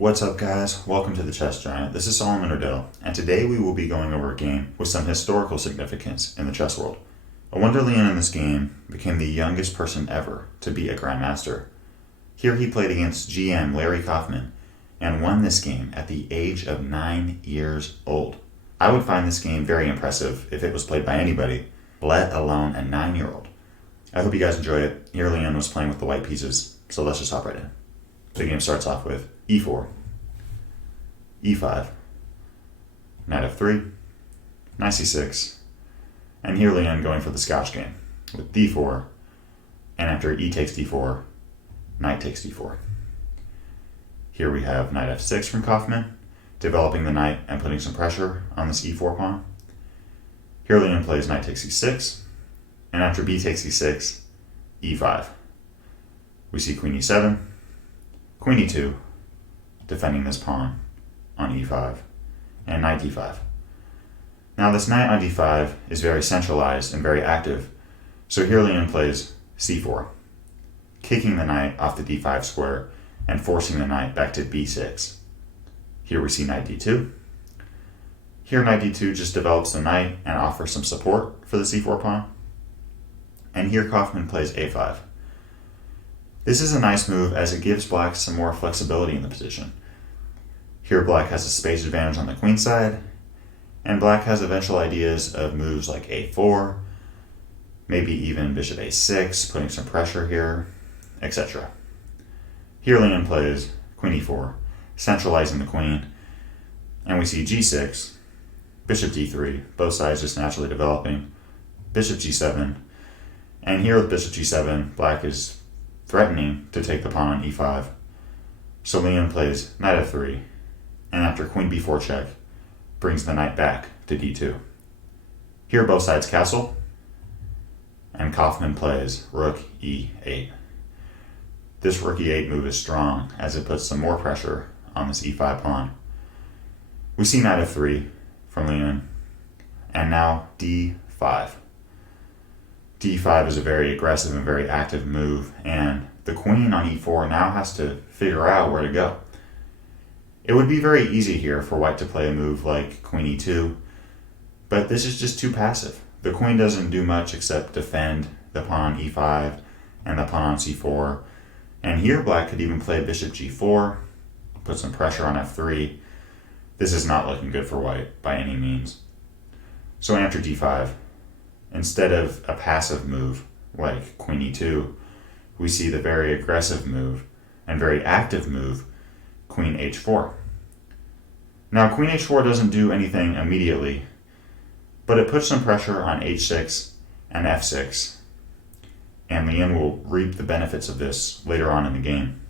What's up, guys? Welcome to the Chess Giant. This is Solomon Odell, and today we will be going over a game with some historical significance in the chess world. Awonder Liang in this game became the youngest person ever to be a Grandmaster. Here he played against GM Larry Kaufman and won this game at the age of 9 years old. I would find this game very impressive if it was played by anybody, let alone a 9-year-old. I hope you guys enjoy it. Here Liang was playing with the white pieces, so let's just hop right in. The game starts off with e4, e5, knight f3, knight c6, and here Liang going for the Scotch game with d4, and after e takes d4, knight takes d4. Here we have knight f6 from Kaufman, developing the knight and putting some pressure on this e4 pawn. Here Liang plays knight takes e6, and after b takes e6, e5. We see queen e7, queen e2, defending this pawn on e5, and knight d5. Now this knight on d5 is very centralized and very active, so here Liang plays c4, kicking the knight off the d5 square and forcing the knight back to b6. Here we see knight d2. Here knight d2 just develops the knight and offers some support for the c4 pawn. And here Kaufman plays a5. This is a nice move as it gives black some more flexibility in the position. Here black has a space advantage on the queen side, and black has eventual ideas of moves like a4, maybe even bishop a6, putting some pressure here, etc. Here Liang plays queen e4, centralizing the queen, and we see g6, bishop d3, both sides just naturally developing, bishop g7, and here with bishop g7, black is threatening to take the pawn on e5. So Liang plays knight f3, and after queen b4 check, brings the knight back to d2. Here both sides castle, and Kaufman plays rook e8. This rook e8 move is strong as it puts some more pressure on this e5 pawn. We see knight f3 from Liang, and now d5. d5 is a very aggressive and very active move, and the queen on e4 now has to figure out where to go. It would be very easy here for white to play a move like queen e2, but this is just too passive. The queen doesn't do much except defend the pawn on e5 and the pawn on c4, and here black could even play bishop g4, put some pressure on f3. This is not looking good for white by any means. So after d5, instead of a passive move like queen e2, we see the very aggressive move and very active move, queen h4. Now queen h4 doesn't do anything immediately, but it puts some pressure on h6 and f6, and Liang will reap the benefits of this later on in the game.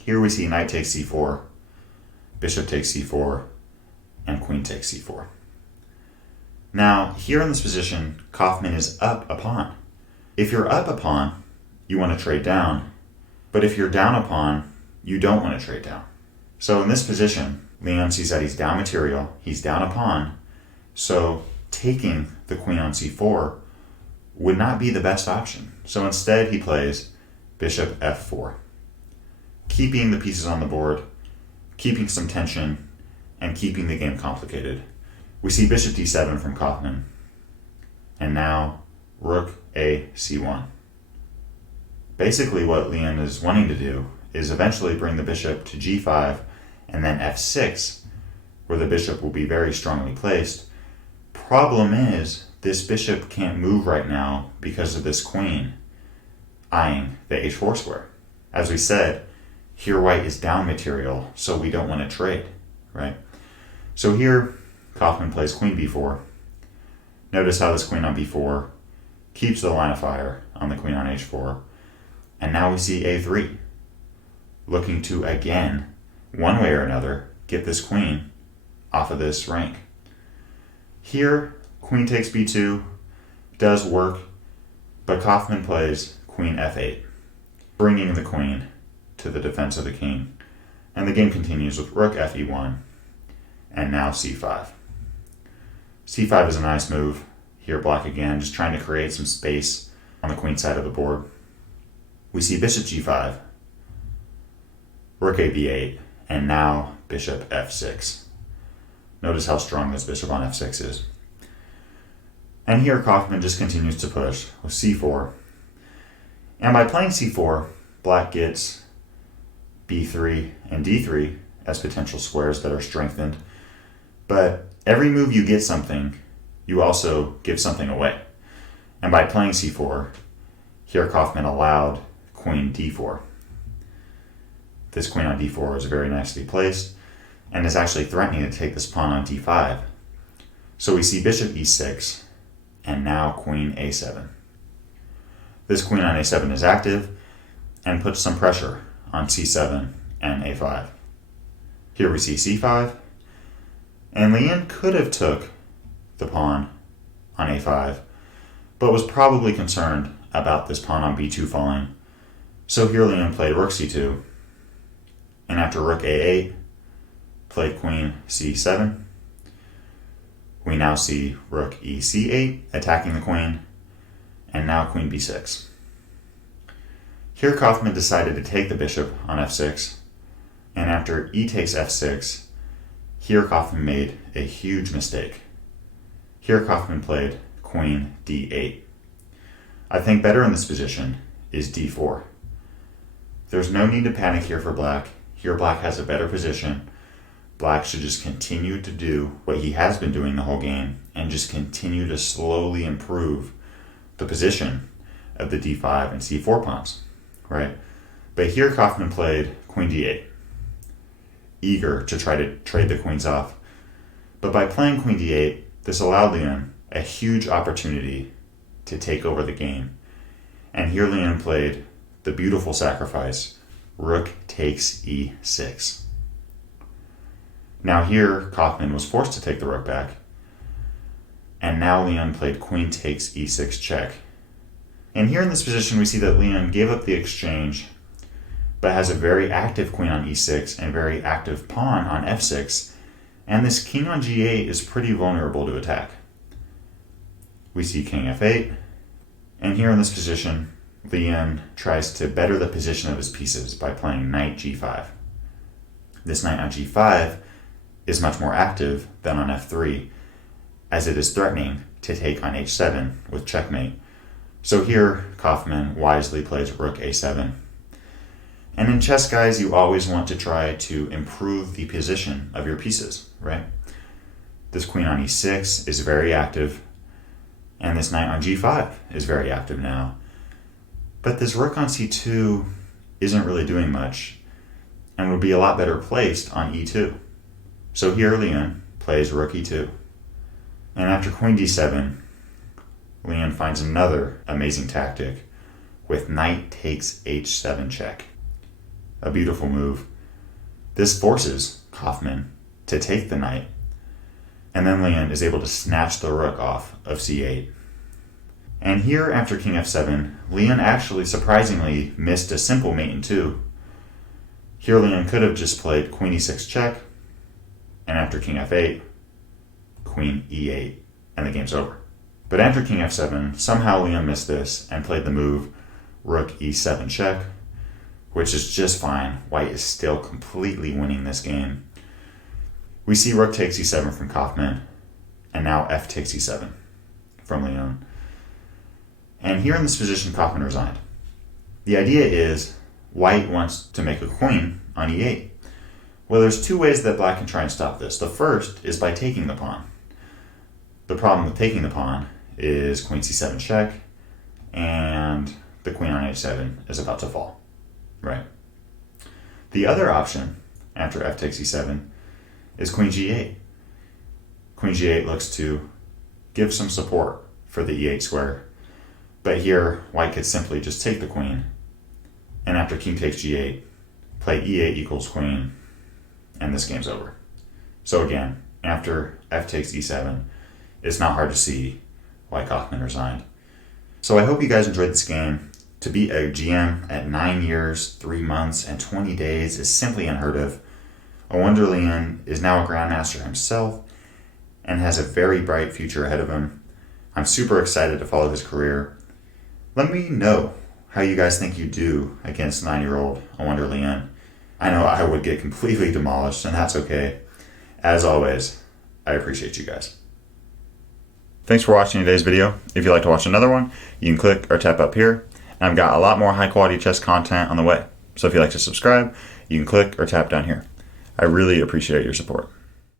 Here we see knight takes c4, bishop takes c4, and queen takes c4. Now, here in this position, Kaufman is up a pawn. If you're up a pawn, you want to trade down, but if you're down a pawn, you don't want to trade down. So in this position, Liang sees that he's down material, he's down a pawn, so taking the queen on c4 would not be the best option. So instead he plays bishop f4, keeping the pieces on the board, keeping some tension, and keeping the game complicated. We see bishop d7 from Kaufman, and now rook a c1. Basically what Liang is wanting to do is eventually bring the bishop to g5 and then f6, where the bishop will be very strongly placed. Problem is, this bishop can't move right now because of this queen eyeing the h4 square. As we said, here white is down material, so we don't want to trade, right? So here Kaufman plays queen b4. Notice how this queen on b4 keeps the line of fire on the queen on h4. And now we see a3, looking to again, one way or another, get this queen off of this rank. Here, queen takes b2 does work, but Kaufman plays queen f8, bringing the queen to the defense of the king. And the game continues with rook fe1, and now c5. c5 is a nice move. Here black again, just trying to create some space on the queen side of the board. We see bishop g5, rook a b8, and now bishop f6. Notice how strong this bishop on f6 is. And here Kaufman just continues to push with c4. And by playing c4, black gets b3 and d3 as potential squares that are strengthened. But every move you get something, you also give something away. And by playing c4, here Kaufman allowed queen d4. This queen on d4 is very nicely placed and is actually threatening to take this pawn on d5. So we see bishop e6 and now queen a7. This queen on a7 is active and puts some pressure on c7 and a5. Here we see c5, and Liang could have took the pawn on a5, but was probably concerned about this pawn on b2 falling. So here Liang played rook c2, and after rook a8, played queen c7. We now see rook ec8 attacking the queen, and now queen b6. Here Kaufman decided to take the bishop on f6, and after e takes f6, here Kaufman made a huge mistake. Here Kaufman played queen d8. I think better in this position is d4. There's no need to panic here for black. Here black has a better position. Black should just continue to do what he has been doing the whole game and just continue to slowly improve the position of the d5 and c4 pawns, right? But here Kaufman played queen d8, eager to try to trade the queens off. But by playing queen d8, this allowed Liang a huge opportunity to take over the game. And here Liang played the beautiful sacrifice, rook takes e6. Now here Kaufman was forced to take the rook back, and now Liang played queen takes e6 check. And here in this position we see that Liang gave up the exchange, but has a very active queen on e6 and very active pawn on f6, and this king on g8 is pretty vulnerable to attack. We see king f8, and here in this position Liang tries to better the position of his pieces by playing knight g5. This knight on g5 is much more active than on f3, as it is threatening to take on h7 with checkmate. So here Kaufman wisely plays rook a7. And in chess, guys, you always want to try to improve the position of your pieces, right? This queen on e6 is very active, and this knight on g5 is very active now. But this rook on c2 isn't really doing much and would be a lot better placed on e2. So here Liang plays rook e2. And after queen d7, Liang finds another amazing tactic with knight takes h7 check. A beautiful move. This forces Kaufman to take the knight, and then Liang is able to snatch the rook off of c8. And here, after king f7, Liang actually surprisingly missed a simple mate in 2. Here Liang could have just played queen e6 check, and after king f8, queen e8, and the game's over. But after king f7, somehow Liang missed this and played the move rook e7 check, which is just fine. White is still completely winning this game. We see rook takes e7 from Kaufman, and now f takes e7 from Liang. And here in this position, Kaufman resigned. The idea is white wants to make a queen on e8. Well, there's two ways that black can try and stop this. The first is by taking the pawn. The problem with taking the pawn is queen c7 check, and the queen on h7 is about to fall, right? The other option, after f takes e7, is queen g8. Queen g8 looks to give some support for the e8 square, but here white could simply just take the queen, and after king takes g8, play e8 equals queen, and this game's over. So again, after f takes e7, it's not hard to see why Kaufman resigned. So I hope you guys enjoyed this game. To be a GM at 9 years, 3 months, and 20 days is simply unheard of. Awonder Liang is now a Grandmaster himself and has a very bright future ahead of him. I'm super excited to follow his career. Let me know how you guys think you do against 9-year-old Awonder Liang. I know I would get completely demolished, and that's okay. As always, I appreciate you guys. Thanks for watching today's video. If you'd like to watch another one, you can click or tap up here. And I've got a lot more high quality chess content on the way. So if you'd like to subscribe, you can click or tap down here. I really appreciate your support.